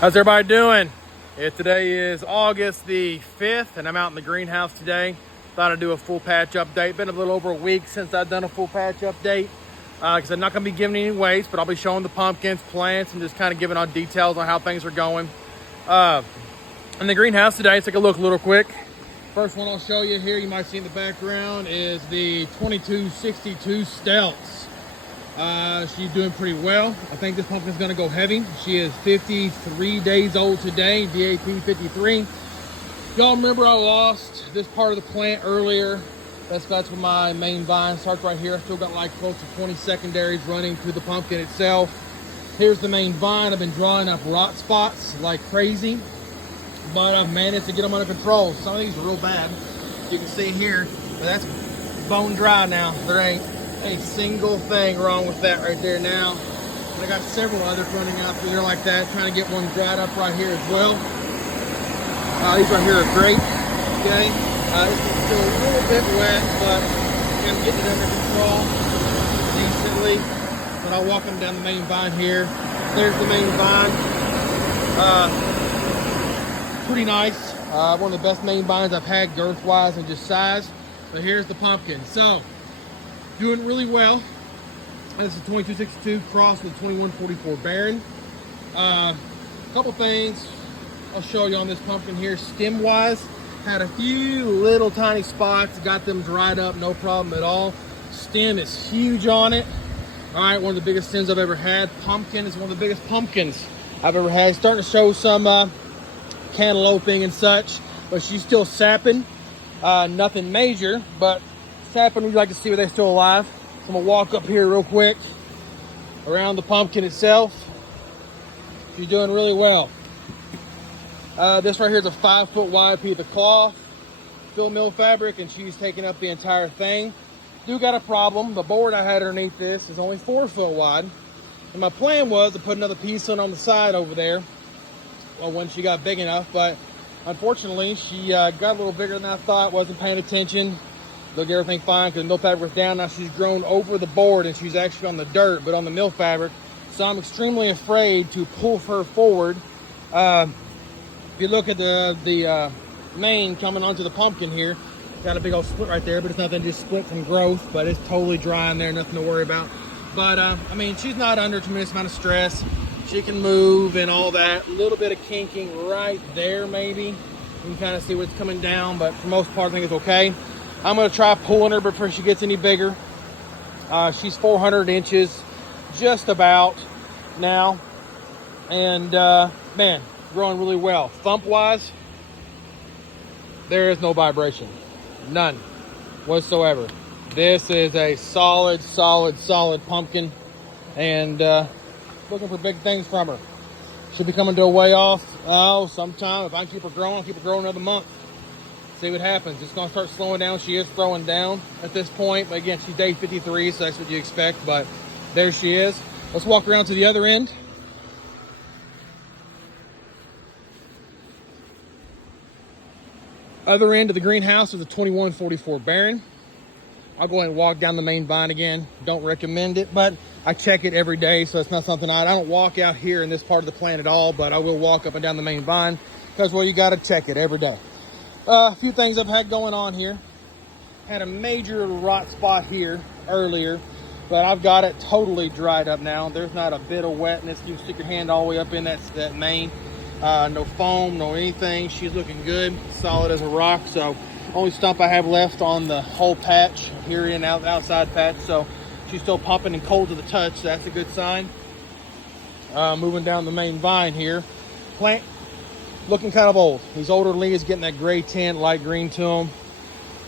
How's everybody doing? Today is August the 5th and I'm out in the greenhouse today. Thought I'd do a full patch update. Been a little over a week since I've done a full patch update. Because I'm not going to be giving any waste, but I'll be showing the pumpkins, plants, and just kind of giving on details on how things are going. In the greenhouse today, let's take a look a little quick. First one I'll show you here, you might see in the background, is the 2262 Stealths. She's doing pretty well. I think this pumpkin is going to go heavy. She is 53 days old today, DAP 53. Y'all remember I lost this part of the plant earlier. That's where my main vine starts right here. I still got like close to 20 secondaries running to the pumpkin itself. Here's the main vine. I've been drawing up rot spots like crazy, but I've managed to get them under control. Some of these are real bad. You can see here, but that's bone dry now. There ain't a single thing wrong with that right there now. And I got several others running out through there like that, trying to get one dried up right here as well. These right here are great. Okay, this is still a little bit wet, but I'm getting it under control decently. But I'll walk them down the main vine here. There's the main vine. Pretty nice. One of the best main vines I've had girth-wise and just size. But here's the pumpkin. So, doing really well. This is 2262 crossed with 2144 Baron. Couple things I'll show you on this pumpkin here. Stem wise, had a few little tiny spots, got them dried up, no problem at all. Stem is huge on it. All right, one of the biggest stems I've ever had. Pumpkin is one of the biggest pumpkins I've ever had. Starting to show some cantalouping and such, but she's still sapping. Nothing major, but sapping. We'd like to see if they're still alive. I'm gonna walk up here real quick around the pumpkin itself. She's doing really well. This right here is a 5-foot wide piece of cloth, fill mill fabric, and she's taking up the entire thing. Do got a problem. The board I had underneath this is only 4 foot wide, and my plan was to put another piece on the side over there. Well, when she got big enough, but unfortunately she got a little bigger than I thought. Wasn't paying attention. Look, everything fine because the mill fabric was down. Now she's grown over the board and she's actually on the dirt, but on the mill fabric. So I'm extremely afraid to pull her forward. If you look at the mane coming onto the pumpkin here, got a big old split right there, but it's nothing, just split from growth, but it's totally dry in there, nothing to worry about. But I mean, she's not under a tremendous amount of stress. She can move and all that. A little bit of kinking right there maybe. You can kind of see what's coming down, but for the most part I think it's okay. I'm going to try pulling her before she gets any bigger. She's 400 inches, just about now. And man, growing really well. Thump-wise, there is no vibration. None whatsoever. This is a solid pumpkin. And looking for big things from her. Should be coming to a way off. Oh, sometime. If I can keep her growing, I'll keep her growing another month. See what happens. It's gonna start slowing down. She is throwing down at this point, but again, she's day 53, so that's what you expect. But there she is. Let's walk around to the other end. Other end of the greenhouse is a 2144 Baron. I'll go ahead and walk down the main vine again. Don't recommend it, but I check it every day, so it's not something I don't walk out here in this part of the plant at all, but I will walk up and down the main vine because, well, you got to check it every day. A few things I've had going on here. Had a major rot spot here earlier, but I've got it totally dried up now. There's not a bit of wetness. You stick your hand all the way up in that mane. No foam, no anything. She's looking good, solid as a rock. So only stump I have left on the whole patch here and out, outside patch. So she's still pumping and cold to the touch. So that's a good sign. Moving down the main vine here. Plant looking kind of old. These older leaves getting that gray tint, light green to them.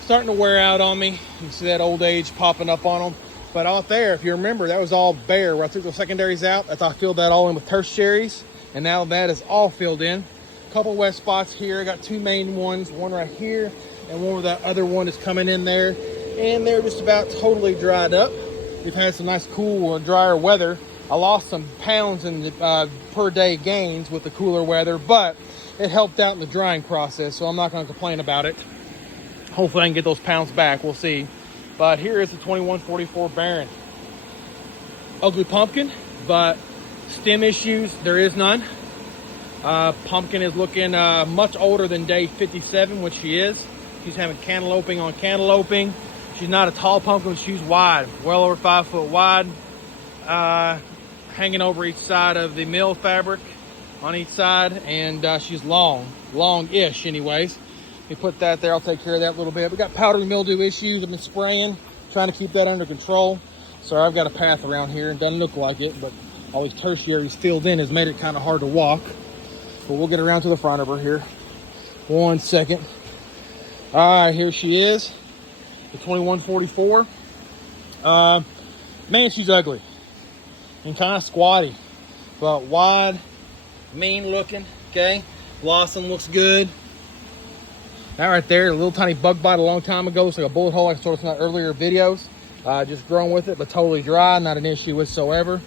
Starting to wear out on me. You can see that old age popping up on them. But out there, if you remember, that was all bare. Where I took those secondaries out, I filled that all in with tertiaries. And now that is all filled in. A couple wet spots here. I got 2 main ones, one right here and one where that other one is coming in there. And they're just about totally dried up. We've had some nice cool drier weather. I lost some pounds in per day gains with the cooler weather, but it helped out in the drying process, so I'm not going to complain about it. Hopefully I can get those pounds back. We'll see. But here is the 2144 Baron. Ugly pumpkin, but stem issues, there is none. Pumpkin is looking much older than day 57, which she is. She's having cantalouping on cantalouping. She's not a tall pumpkin, she's wide, well over 5 foot wide. Hanging over each side of the mill fabric on each side, and she's long-ish anyways. We put that there, I'll take care of that a little bit. We got powdery mildew issues, I've been spraying, trying to keep that under control. So I've got a path around here, it doesn't look like it, but all these tertiaries filled in has made it kind of hard to walk. But we'll get around to the front of her here. 1 second. All right, here she is, the 2144. Man, she's ugly and kind of squatty, but wide, mean looking, okay? Blossom looks good. That right there, a little tiny bug bite a long time ago. It's like a bullet hole I showed in earlier videos. Just growing with it, but totally dry, not an issue whatsoever.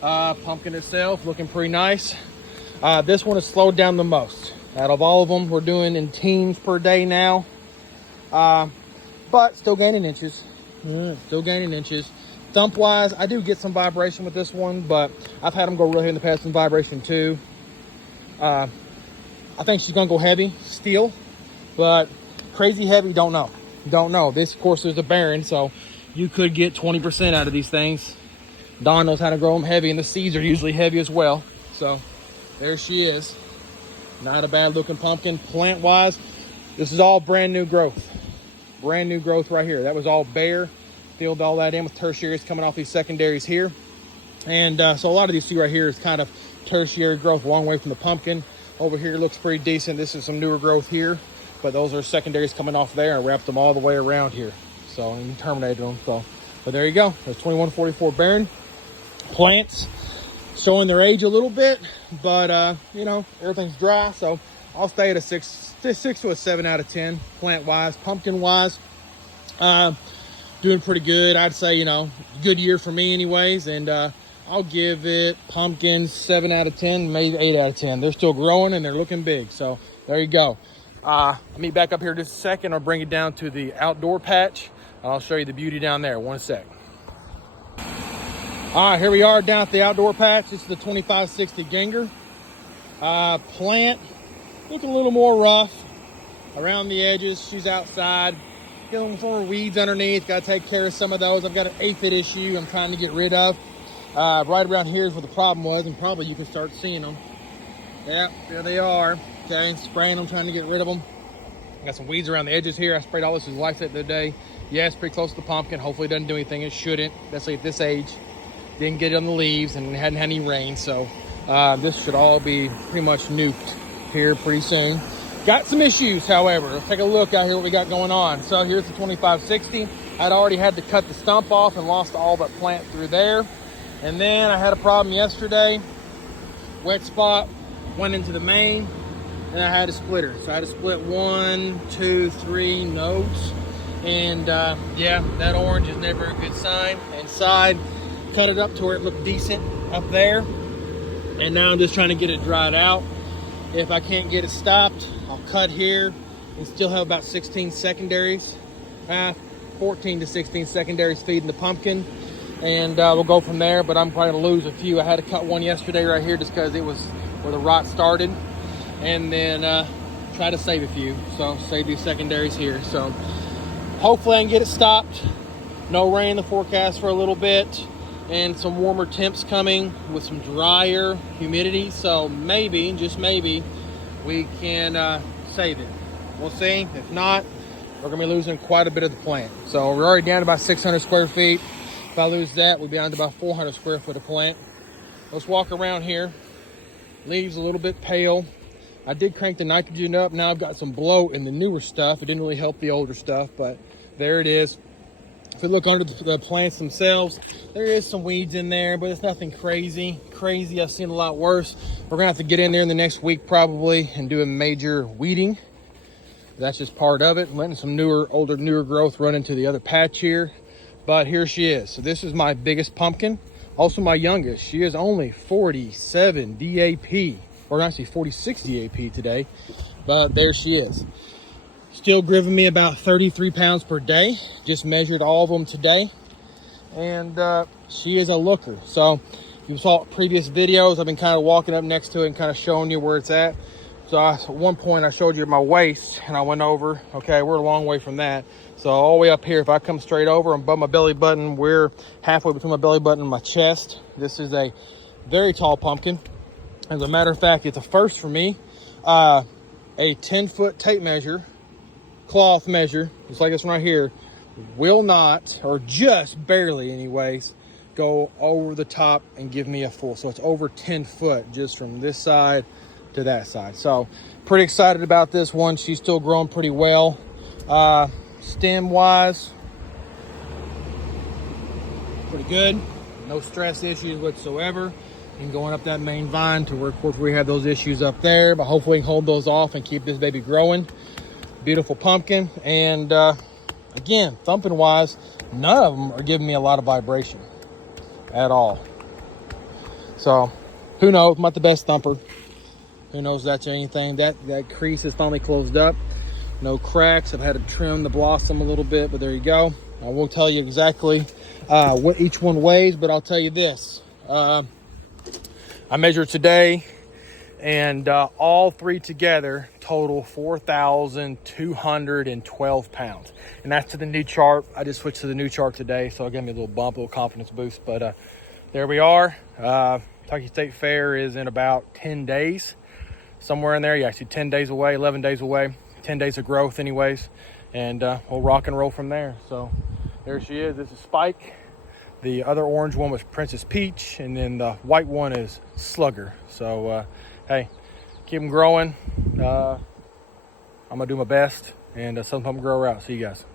Pumpkin itself looking pretty nice. This one has slowed down the most. Out of all of them, we're doing in teens per day now. But still gaining inches. Still gaining inches. Thump wise, I do get some vibration with this one, but I've had them go real heavy in the past, some vibration too. I think she's gonna go heavy still, but crazy heavy, don't know. Don't know. This, of course, is a barren, so you could get 20% out of these things. Dawn knows how to grow them heavy, and the seeds are usually heavy as well. So there she is. Not a bad looking pumpkin. Plant wise, this is all brand new growth. Brand new growth right here. That was all bare. Filled all that in with tertiaries coming off these secondaries here. And so a lot of these see right here is kind of tertiary growth, a long way from the pumpkin. Over here looks pretty decent. This is some newer growth here, but those are secondaries coming off there, and wrapped them all the way around here. So, and terminated them. So, but there you go. There's 2144 barren plants showing their age a little bit, but you know, everything's dry, so I'll stay at a 6 to a 7 out of 10 plant wise. Pumpkin wise, doing pretty good. I'd say, you know, good year for me anyways, and I'll give it pumpkin 7 out of 10, maybe 8 out of 10. They're still growing and they're looking big, so there you go. I'll meet back up here just a second. I'll bring it down to the outdoor patch. I'll show you the beauty down there. 1 sec. All right, here we are down at the outdoor patch. This is the 2560 Ginger. Plant looking a little more rough around the edges. She's outside, getting some weeds underneath. Got to take care of some of those. I've got an aphid issue I'm trying to get rid of. Right around here is where the problem was, and probably you can start seeing them. Yeah, there they are. Okay, spraying them, trying to get rid of them. Got some weeds around the edges here. I sprayed all this with Life Set the other day. Yeah, it's pretty close to the pumpkin. Hopefully it doesn't do anything. It shouldn't, especially at this age. Didn't get it on the leaves and hadn't had any rain, so this should all be pretty much nuked here pretty soon. Got some issues, however. Let's take a look out here what we got going on. So here's the 2560. I'd already had to cut the stump off and lost all that plant through there. And then I had a problem yesterday. Wet spot went into the main, and I had to split her. So I had to split 1, 2, 3 nodes. And yeah, that orange is never a good sign. Inside, cut it up to where it looked decent up there. And now I'm just trying to get it dried out. If I can't get it stopped, I'll cut here and still have about 16 secondaries. 14 to 16 secondaries feeding the pumpkin. And we'll go from there, but I'm probably gonna lose a few. I had to cut one yesterday right here just because it was where the rot started. And then try to save a few. So save these secondaries here. So hopefully I can get it stopped. No rain in the forecast for a little bit, and some warmer temps coming with some drier humidity. So maybe, just maybe, we can save it. We'll see. If not, we're gonna be losing quite a bit of the plant. So we're already down to about 600 square feet. If I lose that, we'll be down to about 400 square foot of plant. Let's walk around here. Leaves a little bit pale. I did crank the nitrogen up. Now I've got some bloat in the newer stuff. It didn't really help the older stuff, but there it is. If we look under the plants themselves, there is some weeds in there, but it's nothing crazy. I've seen a lot worse. We're gonna have to get in there in the next week probably and do a major weeding. That's just part of it. Letting some newer growth run into the other patch here. But here she is. So this is my biggest pumpkin. Also my youngest. She is only 47 DAP, or actually 46 DAP today. But there she is. Still giving me about 33 pounds per day. Just measured all of them today. And she is a looker. So you saw previous videos, I've been kind of walking up next to it and kind of showing you where it's at. So at one point I showed you my waist and I went over. Okay, we're a long way from that. So all the way up here, if I come straight over and above my belly button, we're halfway between my belly button and my chest. This is a very tall pumpkin. As a matter of fact, it's a first for me. A 10-foot tape measure, cloth measure, just like this one right here, will not, or just barely anyways, go over the top and give me a full. So it's over 10 foot just from this side to that side. So pretty excited about this one. She's still growing pretty well. Stem wise, pretty good. No stress issues whatsoever. And going up that main vine to where, of course, we have those issues up there, but hopefully we can hold those off and keep this baby growing. Beautiful pumpkin. And again, thumping wise, none of them are giving me a lot of vibration at all. So who knows? I'm not the best thumper. Who knows that's anything. That crease is finally closed up. No cracks. I've had to trim the blossom a little bit, but there you go. I won't tell you exactly what each one weighs, but I'll tell you this. I measured today, and all three together total 4,212 pounds. And that's to the new chart. I just switched to the new chart today, so it gave me a little bump, a little confidence boost. But there we are. Kentucky State Fair is in about 10 days. Somewhere in there, yeah, actually 10 days away, 11 days away, 10 days of growth anyways. And we'll rock and roll from there. So there she is. This is Spike. The other orange one was Princess Peach, and then the white one is Slugger. So, hey, keep them growing. I'm going to do my best, and some of them grow out. See you guys.